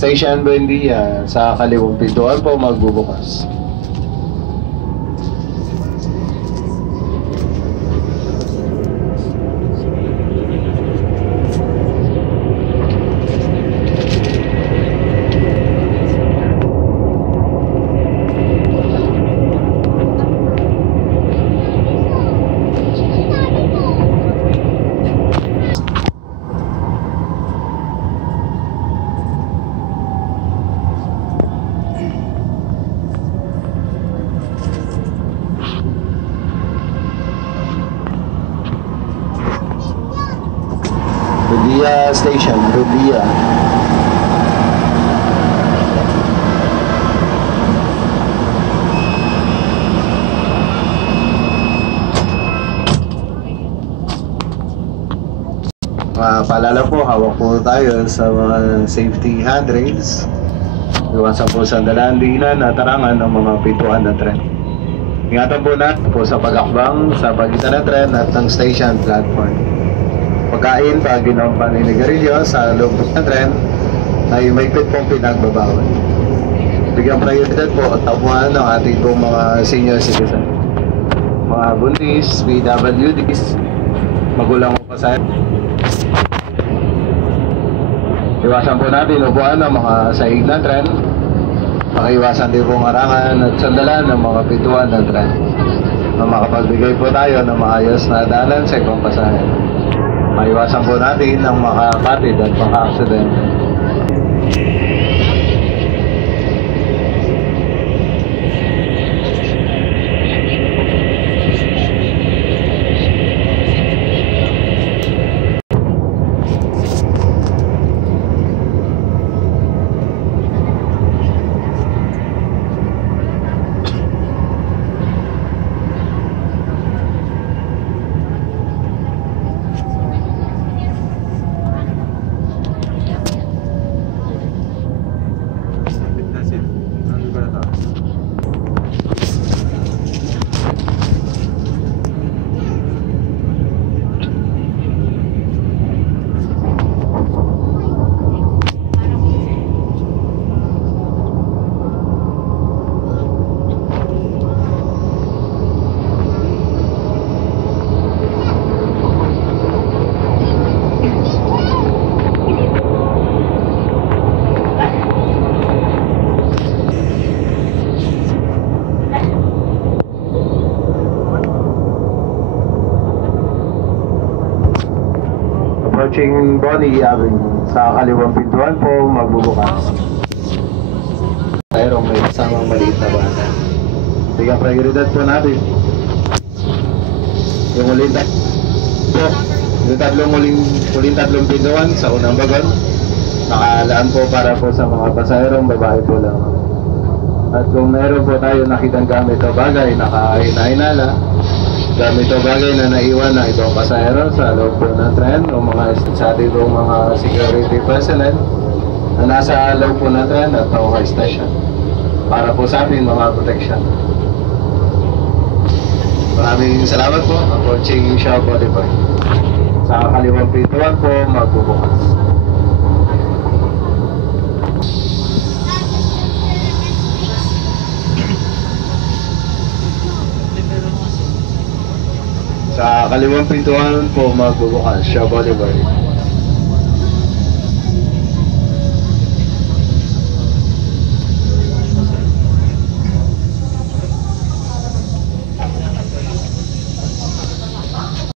Station Buendia, sa kaliwang pintuan po magbubukas. Buendia Station, Buendia. Paalala po, hawak po tayo sa mga safety handrails. Iwasan po sa dalandinan at tarangan ng mga pintuan ng tren. Ingatan po natin po sa pag-akbang sa pagitan ng tren at ng station platform. Pagkain, pag ginawang paninigarilyo sa loob ng tren ay may pong pinagbabawal. Bigyan prioridad po at tapuan ng ating pong mga senior citizen. Mga buntis, PWDs, magulang o pasahero. Iwasan po natin upuan ng mga sahig ng tren. Pakiwasan din pong arangan at sandalan ng mga pintuan ng tren. Na makapagbigay po tayo ng maayos na daanan sa ibang pasahero. Maiwasan po natin ang makakapatid at maka-aksidente. Approaching Bonnie Avenue, sa kaliwang pintuan po magbubukas. Mayroong may kasamang maliit na bata. Bigyan prioridad po natin yung uling tatlong pintuan sa unang bagon. Nakalaan po para po sa mga pasahero, babae po lang. At kung meron po tayo nakitang gamit o bagay nakahinala, gamit o bagay na naiwan ng ibang pasahero sa loob po ng tren o mga sa ditong mga security personnel na nasa loob po ng tren at mga station para po sa ating mga protection. Maraming salamat po. Approaching Shaw Boulevard. Sa kaliwang pintuan po magbubukas. Sa kaliwang pintuan po magbubukas, Shaw Boulevard.